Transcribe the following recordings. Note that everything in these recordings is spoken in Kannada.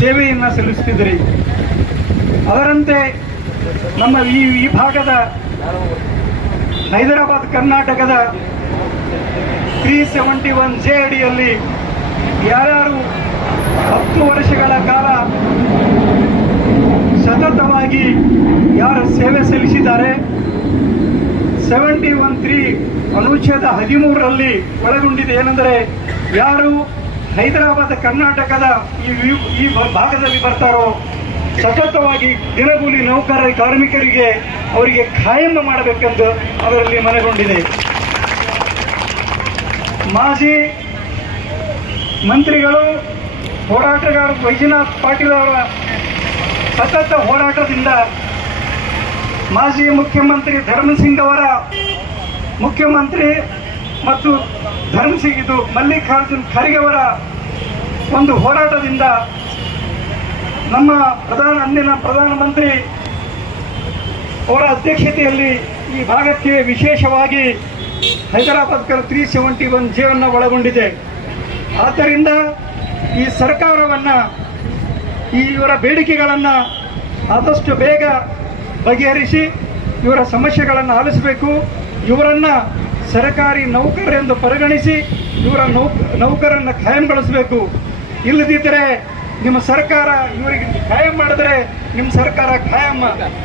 ಸೇವೆಯನ್ನು ಸಲ್ಲಿಸುತ್ತಿದ್ದರು. ಅದರಂತೆ ನಮ್ಮ ಈ ಭಾಗದ ಹೈದರಾಬಾದ್ ಕರ್ನಾಟಕದ 371J ಅಡಿಯಲ್ಲಿ ಯಾರ್ಯಾರು 10 ವರ್ಷಗಳ ಕಾಲ ಸತತವಾಗಿ ಯಾರು ಸೇವೆ ಸಲ್ಲಿಸಿದ್ದಾರೆ, 71(3) ಅನುಚ್ಛೇದ 13ರಲ್ಲಿ ಒಳಗೊಂಡಿದೆ. ಏನೆಂದರೆ ಯಾರು ಹೈದರಾಬಾದ್ ಕರ್ನಾಟಕದ ಈ ಭಾಗದಲ್ಲಿ ಬರ್ತಾರೋ ಸತತವಾಗಿ ದಿನಗೂಲಿ ನೌಕರ ಕಾರ್ಮಿಕರಿಗೆ ಅವರಿಗೆ ಖಾಯಂ ಮಾಡಬೇಕೆಂದು ಅದರಲ್ಲಿ ಮನಗೊಂಡಿದೆ. ಮಾಜಿ ಮಂತ್ರಿಗಳು ಹೋರಾಟಗಾರ ವೈಜನಾಥ್ ಪಾಟೀಲ್ ಅವರ ಸತತ ಹೋರಾಟದಿಂದ ಮಾಜಿ ಮುಖ್ಯಮಂತ್ರಿ ಧರ್ಮಸಿಂಗ್ ಅವರ ಮುಖ್ಯಮಂತ್ರಿ ಮತ್ತು ಇದು ಮಲ್ಲಿಕಾರ್ಜುನ್ ಖರ್ಗೆ ಅವರ ಒಂದು ಹೋರಾಟದಿಂದ ನಮ್ಮ ಅಂದಿನ ಪ್ರಧಾನಮಂತ್ರಿ ಅವರ ಅಧ್ಯಕ್ಷತೆಯಲ್ಲಿ ಈ ಭಾಗಕ್ಕೆ ವಿಶೇಷವಾಗಿ ಹೈದರಾಬಾದ್ 371J ಅನ್ನು ಒಳಗೊಂಡಿದೆ. ಆದ್ದರಿಂದ ಈ ಸರ್ಕಾರವನ್ನು ಇವರ ಬೇಡಿಕೆಗಳನ್ನು ಆದಷ್ಟು ಬೇಗ ಬಗೆಹರಿಸಿ ಇವರ ಸಮಸ್ಯೆಗಳನ್ನು ಆಲಿಸಬೇಕು. ಇವರನ್ನು ಸರ್ಕಾರಿ ನೌಕರರೆಂದು ಪರಿಗಣಿಸಿ ಇವರ ನೌಕರನ್ನು ಖಾಯಂಗೊಳಿಸಬೇಕು. ಇಲ್ಲದಿದ್ದರೆ ನಿಮ್ಮ ಸರ್ಕಾರ ಇವರಿಗೆ ಖಾಯಂ ಮಾಡಿದ್ರೆ ನಿಮ್ಮ ಸರ್ಕಾರ ಖಾಯಂ,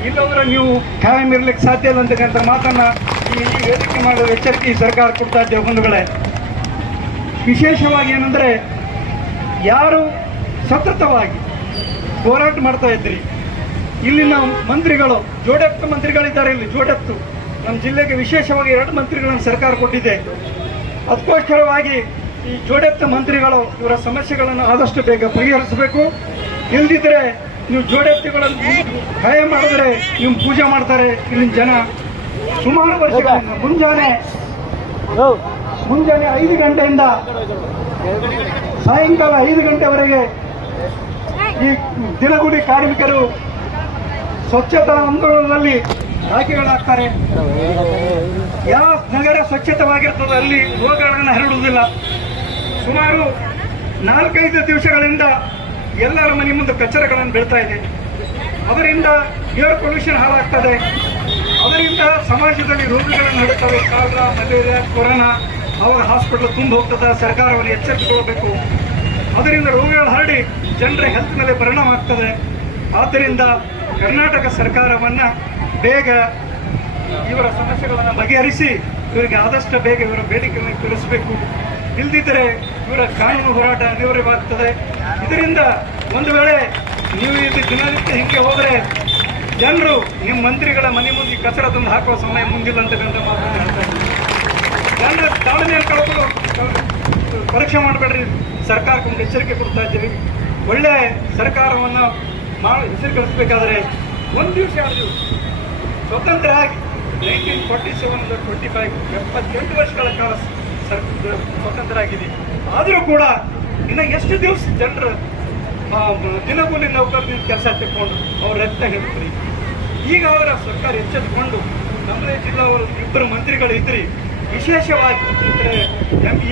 ಇಲ್ಲಂದ್ರೆ ನೀವು ಖಾಯಂ ಇರಲಿಕ್ಕೆ ಸಾಧ್ಯ ಇಲ್ಲ ಅಂತಕ್ಕಂಥ ಮಾತನ್ನು ಈ ವೇದಿಕೆ ಮಾಡುವ ಎಚ್ಚರಿಕೆ ಸರ್ಕಾರ ಕೊಡ್ತಾ ಇದ್ದೇವೆ. ಬಂಧುಗಳೇ, ವಿಶೇಷವಾಗಿ ಏನಂದರೆ ಯಾರು ಸತತವಾಗಿ ಹೋರಾಟ ಮಾಡ್ತಾ ಇದ್ರಿ, ಇಲ್ಲಿನ ಮಂತ್ರಿಗಳು ಜೋಡೆತ್ತು ಮಂತ್ರಿಗಳಿದ್ದಾರೆ. ಇಲ್ಲಿ ಜೋಡೆತ್ತು ನಮ್ಮ ಜಿಲ್ಲೆಗೆ ವಿಶೇಷವಾಗಿ 2 ಮಂತ್ರಿಗಳನ್ನು ಸರ್ಕಾರ ಕೊಟ್ಟಿದೆ. ಅದಕ್ಕೋಸ್ಕರವಾಗಿ ಈ ಜೋಡೆತ್ತು ಮಂತ್ರಿಗಳು ಇವರ ಸಮಸ್ಯೆಗಳನ್ನು ಆದಷ್ಟು ಬೇಗ ಪರಿಹರಿಸಬೇಕು. ಇಲ್ಲದಿದ್ದರೆ ನೀವು ಜೋಡೆತ್ತುಗಳನ್ನು ಖಾಯ ಮಾಡಿದ್ರೆ ನೀವು ಪೂಜೆ ಮಾಡ್ತಾರೆ ಇಲ್ಲಿನ ಜನ. ಸುಮಾರು ವರ್ಷಗಳಿಂದ ಮುಂಜಾನೆ 5 ಗಂಟೆಯಿಂದ ಸಾಯಂಕಾಲ 5 ಗಂಟೆವರೆಗೆ ಈ ದಿನಗೂಲಿ ಕಾರ್ಮಿಕರು ಸ್ವಚ್ಛತಾ ಆಂದೋಲನದಲ್ಲಿ ಭಾಗಿಗಳಾಗ್ತಾರೆ. ಯಾವ ನಗರ ಸ್ವಚ್ಛತವಾಗಿರ್ತದೆ ಅಲ್ಲಿ ರೋಗಗಳನ್ನು ಹರಡುವುದಿಲ್ಲ. ಸುಮಾರು 4-5 ದಿವಸಗಳಿಂದ ಎಲ್ಲರ ಮನೆ ಮುಂದೆ ಕಚರಗಳನ್ನು ಬೀಳ್ತಾ ಇದೆ. ಅದರಿಂದ ಏರ್ ಪೊಲ್ಯೂಷನ್ ಹಾಳಾಗ್ತದೆ. ಅದರಿಂದ ಸಮಾಜದಲ್ಲಿ ರೋಗಗಳನ್ನು ಹರಡುತ್ತವೆ. Cholera, malaria, corona. ಅವಾಗ ಹಾಸ್ಪಿಟಲ್ ತುಂಬ ಹೋಗ್ತದೆ. ಸರ್ಕಾರವನ್ನು ಎಚ್ಚರಿಸಿಕೊಳ್ಳಬೇಕು. ಅದರಿಂದ ರೋಗಗಳು ಹರಡಿ ಜನರ ಹೆಲ್ತ್ ಮೇಲೆ ಪರಿಣಾಮ ಆಗ್ತದೆ. ಆದ್ದರಿಂದ ಕರ್ನಾಟಕ ಸರ್ಕಾರವನ್ನು ಬೇಗ ಇವರ ಸಮಸ್ಯೆಗಳನ್ನು ಬಗೆಹರಿಸಿ ಇವರಿಗೆ ಆದಷ್ಟು ಬೇಗ ಇವರ ಬೇಡಿಕೆಯನ್ನು ತಿಳಿಸಬೇಕು. ಇಲ್ಲದಿದ್ದರೆ ಇವರ ಕಾನೂನು ಹೋರಾಟ ಅನಿವಾರ್ಯವಾಗ್ತದೆ. ಇದರಿಂದ ಒಂದು ವೇಳೆ ನೀವು ಇದು ದಿನನಿತ್ಯ ಹಿಂಗೆ ಹೋದರೆ ಜನರು ನಿಮ್ಮ ಮಂತ್ರಿಗಳ ಮನೆ ಮುಂದೆ ಕಚರ ತಂದು ಹಾಕುವ ಸಮಯ ಮುಂದಿಲ್ಲ ಅಂತಕ್ಕಂಥ ಮಾತನ್ನು ಹೇಳ್ತಾ ಇದ್ದಾರೆ. ಜನರ ತಾಳ್ಮೆಯನ್ನು ಕಳೆದು ಪರೀಕ್ಷೆ ಮಾಡಬೇಡ್ರಿ, ಸರ್ಕಾರಕ್ಕೆ ಒಂದು ಎಚ್ಚರಿಕೆ ಕೊಡ್ತಾ ಇದ್ದೀವಿ. ಒಳ್ಳೆ ಸರ್ಕಾರವನ್ನು ಹೆಸರುಗಳಿಸಬೇಕಾದ್ರೆ 1 ದಿವಸ 2 ದಿವಸ ಸ್ವತಂತ್ರ ಆಗಿ 1947-25 78 ವರ್ಷಗಳ ಕಾಲ ಸ್ವತಂತ್ರ ಆಗಿದೆ. ಆದರೂ ಕೂಡ ಇನ್ನು ಎಷ್ಟು ದಿವಸ ಜನರು ದಿನಗೂಲಿ ನೌಕರರಿಂದ ಕೆಲಸ ತೆಕ್ಕೊಂಡು ಅವ್ರ ರಕ್ತ ಹಿಡಿದ್ರಿ. ಈಗ ಅವರ ಸರ್ಕಾರ ಎಚ್ಚೆತ್ತುಕೊಂಡು ನಮ್ಮದೇ ಜಿಲ್ಲಾ 2 ಮಂತ್ರಿಗಳು ಇದ್ರಿ. ವಿಶೇಷವಾಗಿ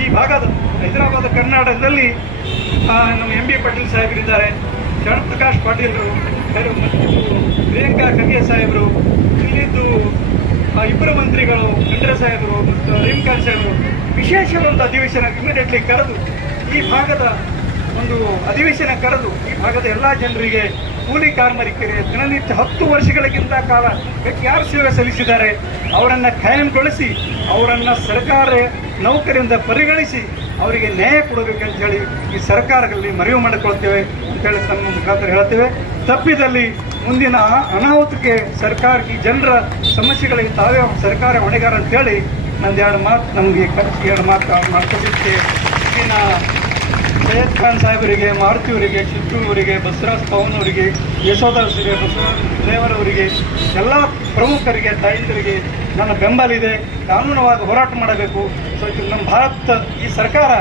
ಈ ಭಾಗದ ಹೈದರಾಬಾದ್ ಕರ್ನಾಟಕದಲ್ಲಿ ನಮ್ಮ MB ಪಾಟೀಲ್ ಸಾಹೇಬರಿದ್ದಾರೆ, ಶರಣ್ ಪ್ರಕಾಶ್ ಪಾಟೀಲ್ರು, ಪ್ರಿಯಾಂಕಾ ಖರ್ಗೆ ಸಾಹೇಬರು, ಇಲ್ಲಿದ್ದು 2 ಮಂತ್ರಿಗಳು ಖಂಡ್ರೆ ಸಾಹೇಬರು ಮತ್ತು ರಹೀಂಖಾನ್ ಸಾಹೇಬರು ವಿಶೇಷ ಒಂದು ಅಧಿವೇಶನ ಇಮಿಡಿಯೇಟ್ಲಿ ಕರೆದು ಈ ಭಾಗದ ಒಂದು ಅಧಿವೇಶನ ಕರೆದು ಈ ಭಾಗದ ಎಲ್ಲ ಜನರಿಗೆ ಕೂಲಿ ಕಾರ್ಮಿಕರಿಗೆ ದಿನನಿತ್ಯ 10 ವರ್ಷಗಳಿಗಿಂತ ಕಾಲ ಯಾರು ಸೇವೆ ಸಲ್ಲಿಸಿದ್ದಾರೆ ಅವರನ್ನು ಖಾಯಂಗೊಳಿಸಿ ಅವರನ್ನು ಸರ್ಕಾರ ನೌಕರಿಯಿಂದ ಪರಿಗಣಿಸಿ ಅವರಿಗೆ ನ್ಯಾಯ ಕೊಡಬೇಕಂತ ಹೇಳಿ ಈ ಸರ್ಕಾರದಲ್ಲಿ ಮನವಿ ಮಾಡಿಕೊಳ್ತೇವೆ ಅಂತೇಳಿ ತಮ್ಮ ಮುಖಾಂತರ ಹೇಳ್ತೇವೆ. ತಪ್ಪಿದಲ್ಲಿ ಮುಂದಿನ ಅನಾಹುತಕ್ಕೆ ಸರ್ಕಾರಕ್ಕೆ ಜನರ ಸಮಸ್ಯೆಗಳಿಗೆ ತಾವೇ ಸರ್ಕಾರ ಹೊಣೆಗಾರ ಅಂತೇಳಿ ನಂದು 2 ಮಾತು ನಮಗೆ 2 ಮಾತು ಮಾಡ್ಕೊಟ್ಟಿದ್ದೆ. ಇನ್ನು ಸೈಯದ್ ಖಾನ್ ಸಾಹೇಬರಿಗೆ, ಮಾರುತಿಯವರಿಗೆ, ಶಿಟ್ಟೂರಿಗೆ, ಬಸವರಾಜ್ ಪವನ್ ಅವರಿಗೆ, ಯಶೋದಾಸರಿಗೆ, ಬಸವರಾಜ್ ದೇವರವರಿಗೆ, ಎಲ್ಲ ಪ್ರಮುಖರಿಗೆ, ತಾಯಂದಿರಿಗೆ ನನ್ನ ಬೆಂಬಲ ಇದೆ. ಕಾನೂನವಾಗಿ ಹೋರಾಟ ಮಾಡಬೇಕು. ಸೊ ನಮ್ಮ ಭಾರತ ಈ ಸರ್ಕಾರ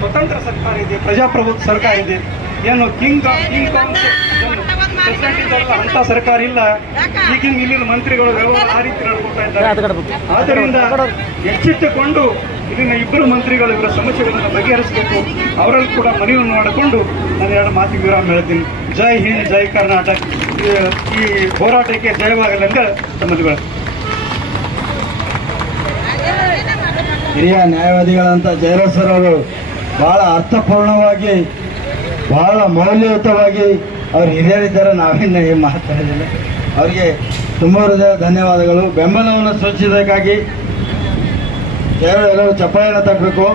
ಸ್ವತಂತ್ರ ಸರ್ಕಾರ ಇದೆ, ಪ್ರಜಾಪ್ರಭುತ್ವ ಸರ್ಕಾರ ಇದೆ. ಏನು ಕಿಂಗ್ ಅಂತ ಸರ್ಕಾರ ಇಲ್ಲ. ಈಗಿನ ಇಲ್ಲಿನ ಮಂತ್ರಿಗಳು ಆ ರೀತಿ ನಡ್ಕೊಳ್ತಾ ಇದ್ದಾರೆ. ಆದ್ದರಿಂದ ಎಚ್ಚೆತ್ತುಕೊಂಡು ಇಲ್ಲಿನ ಇಬ್ಬರು ಮಂತ್ರಿಗಳು ಇವರ ಸಮಸ್ಯೆಗಳನ್ನು ಬಗೆಹರಿಸಬೇಕು, ಅವರಲ್ಲಿ ಕೂಡ ಮನವಿಯನ್ನು ಮಾಡಿಕೊಂಡು ನಾನು ಎರಡು ಮಾತಿಗೆ ವಿರಾಮ ಹೇಳ್ತೀನಿ. ಜೈ ಹಿಂದ್, ಜೈ ಕರ್ನಾಟಕ. ಈ ಹೋರಾಟಕ್ಕೆ ಜಯವಾಗಲೆಂದ ತಮ್ಮದುಗಳು. ಹಿರಿಯ ನ್ಯಾಯವಾದಿಗಳಂತ ಜಯರಾಜ್ ಸರ್ ಅವರು ಬಹಳ ಅರ್ಥಪೂರ್ಣವಾಗಿ, ಬಹಳ ಮೌಲ್ಯಯುತವಾಗಿ ಅವ್ರು ಹಿರಿಯರಿದ್ದಾರೆ. ನಾವೇನು ಏನು ಮಾತಾಡೋದಿಲ್ಲ. ಅವರಿಗೆ ತುಂಬ ಹೃದಯ ಧನ್ಯವಾದಗಳು. ಬೆಂಬಲವನ್ನು ಸೂಚಿಸೋದಕ್ಕಾಗಿ ಎಲ್ಲರೂ ಚಪ್ಪಾಳೆಯನ್ನು ತಟ್ಟಬೇಕು.